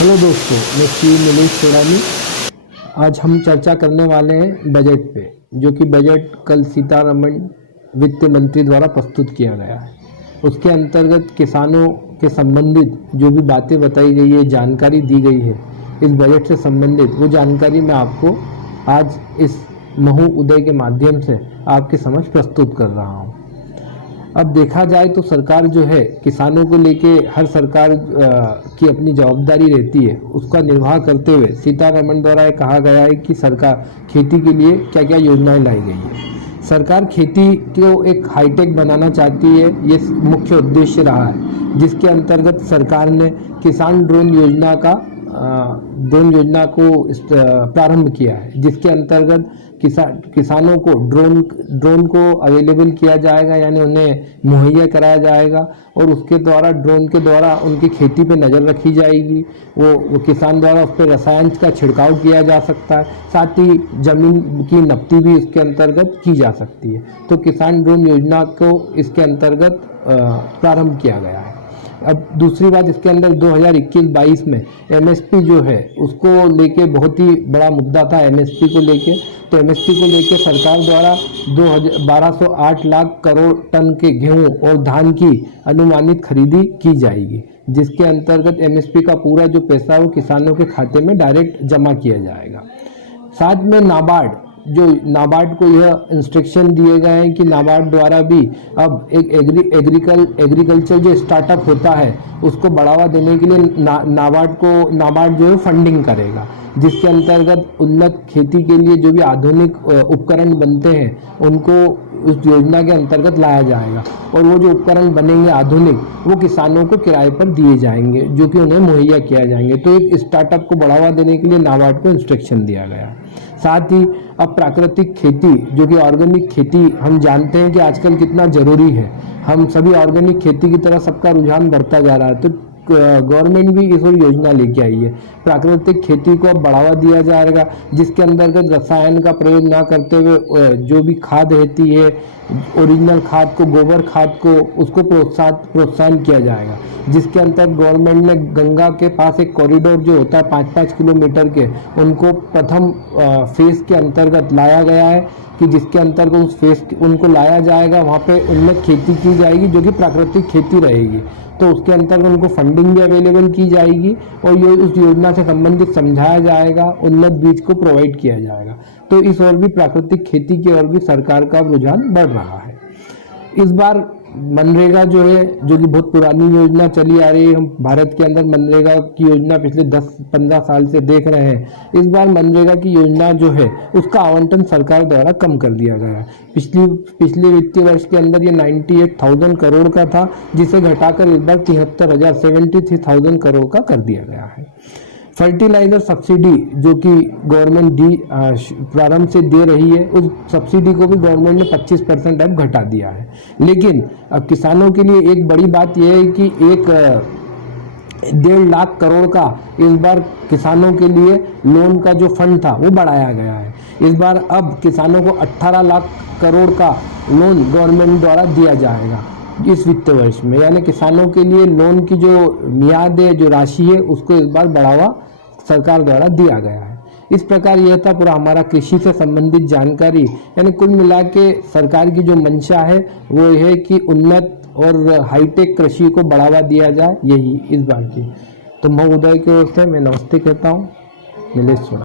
Hello दोस्तों, मैं श्री नीलेश सोरानी। आज हम चर्चा करने वाले हैं बजट पे, जो कि बजट कल सीतारमण वित्त मंत्री द्वारा प्रस्तुत किया गया है। उसके अंतर्गत किसानों के संबंधित जो भी बातें बताई गई है, जानकारी दी गई है इस बजट से संबंधित, वो जानकारी मैं आपको आज इस महू उदय के माध्यम से आपके समक्ष प्रस्तुत कर रहा हूँ। अब देखा जाए तो सरकार जो है किसानों को लेके, हर सरकार की अपनी जवाबदारी रहती है, उसका निर्वाह करते हुए सीतारमण द्वारा ये कहा गया है कि सरकार खेती के लिए क्या क्या योजनाएं लाई गई है। सरकार खेती को एक हाईटेक बनाना चाहती है, ये मुख्य उद्देश्य रहा है, जिसके अंतर्गत सरकार ने किसान ड्रोन योजना को प्रारंभ किया है, जिसके अंतर्गत किसानों को ड्रोन को अवेलेबल किया जाएगा, यानी उन्हें मुहैया कराया जाएगा और उसके द्वारा, ड्रोन के द्वारा उनकी खेती पे नज़र रखी जाएगी। वो किसान द्वारा उस पर रसायन का छिड़काव किया जा सकता है, साथ ही ज़मीन की नपती भी इसके अंतर्गत की जा सकती है। तो किसान ड्रोन योजना को इसके अंतर्गत प्रारंभ किया गया है। अब दूसरी बात, इसके अंदर 2021-22 में एमएसपी जो है उसको लेके बहुत ही बड़ा मुद्दा था। एमएसपी को लेके सरकार द्वारा 1208 लाख करोड़ टन के गेहूं और धान की अनुमानित खरीदी की जाएगी, जिसके अंतर्गत एमएसपी का पूरा जो पैसा है वो किसानों के खाते में डायरेक्ट जमा किया जाएगा। साथ में नाबार्ड को यह इंस्ट्रक्शन दिए गए हैं कि नाबार्ड द्वारा भी अब एक एग्रीकल्चर जो स्टार्टअप होता है उसको बढ़ावा देने के लिए नाबार्ड जो है फंडिंग करेगा, जिसके अंतर्गत उन्नत खेती के लिए जो भी आधुनिक उपकरण बनते हैं उनको उस योजना के अंतर्गत लाया जाएगा और वो जो उपकरण बनेंगे आधुनिक, वो किसानों को किराए पर दिए जाएंगे, जो कि उन्हें मुहैया किया जाएंगे। तो एक स्टार्टअप को बढ़ावा देने के लिए नाबार्ड को इंस्ट्रक्शन दिया गया। साथ ही अब प्राकृतिक खेती, जो कि ऑर्गेनिक खेती, हम जानते हैं कि आजकल कितना ज़रूरी है। हम सभी ऑर्गेनिक खेती की तरफ सबका रुझान बढ़ता जा रहा है, तो गवर्नमेंट भी इस योजना लेके आई है। प्राकृतिक खेती को अब बढ़ावा दिया जाएगा, जिसके अंतर्गत रसायन का प्रयोग ना करते हुए जो भी खाद रहती है, ओरिजिनल खाद को, गोबर खाद को, उसको प्रोत्साहन किया जाएगा। जिसके अंतर्गत गवर्नमेंट ने गंगा के पास एक कॉरिडोर जो होता है 5-5 किलोमीटर के, उनको प्रथम फेज के अंतर्गत लाया गया है कि जिसके अंतर्गत उस फेज उनको लाया जाएगा, वहाँ पे उन्नत खेती की जाएगी जो कि प्राकृतिक खेती रहेगी। तो उसके अंतर्गत उनको फंडिंग भी अवेलेबल की जाएगी और ये उस योजना से संबंधित समझाया जाएगा, उन्नत बीज को प्रोवाइड किया जाएगा। तो इस ओर भी, प्राकृतिक खेती की ओर भी सरकार का रुझान बढ़ रहा है। इस बार मनरेगा जो है, जो कि बहुत पुरानी योजना चली आ रही है, हम भारत के अंदर मनरेगा की योजना पिछले 10-15 साल से देख रहे हैं। इस बार मनरेगा की योजना जो है उसका आवंटन सरकार द्वारा कम कर दिया गया है। पिछले वित्तीय वर्ष के अंदर ये 98,000 करोड़ का था, जिसे घटाकर इस बार 73,000 करोड़ का कर दिया गया है। फर्टिलाइजर सब्सिडी जो कि गवर्नमेंट प्रारंभ से दे रही है, उस सब्सिडी को भी गवर्नमेंट ने 25% अब घटा दिया है। लेकिन अब किसानों के लिए एक बड़ी बात यह है कि 1.5 लाख करोड़ का इस बार किसानों के लिए लोन का जो फंड था वो बढ़ाया गया है। इस बार अब किसानों को 18 लाख करोड़ का लोन गवर्नमेंट द्वारा दिया जाएगा इस वित्त वर्ष में, यानी किसानों के लिए लोन की जो मियाद है, जो राशि है, उसको इस बार बढ़ावा सरकार द्वारा दिया गया है। इस प्रकार यह था पूरा हमारा कृषि से संबंधित जानकारी। यानी कुल मिला के सरकार की जो मंशा है वो यह है कि उन्नत और हाईटेक कृषि को बढ़ावा दिया जाए, यही इस बार की। तो महू उदय की ओर से मैं नमस्ते कहता हूँ। नीलेश सोरानी।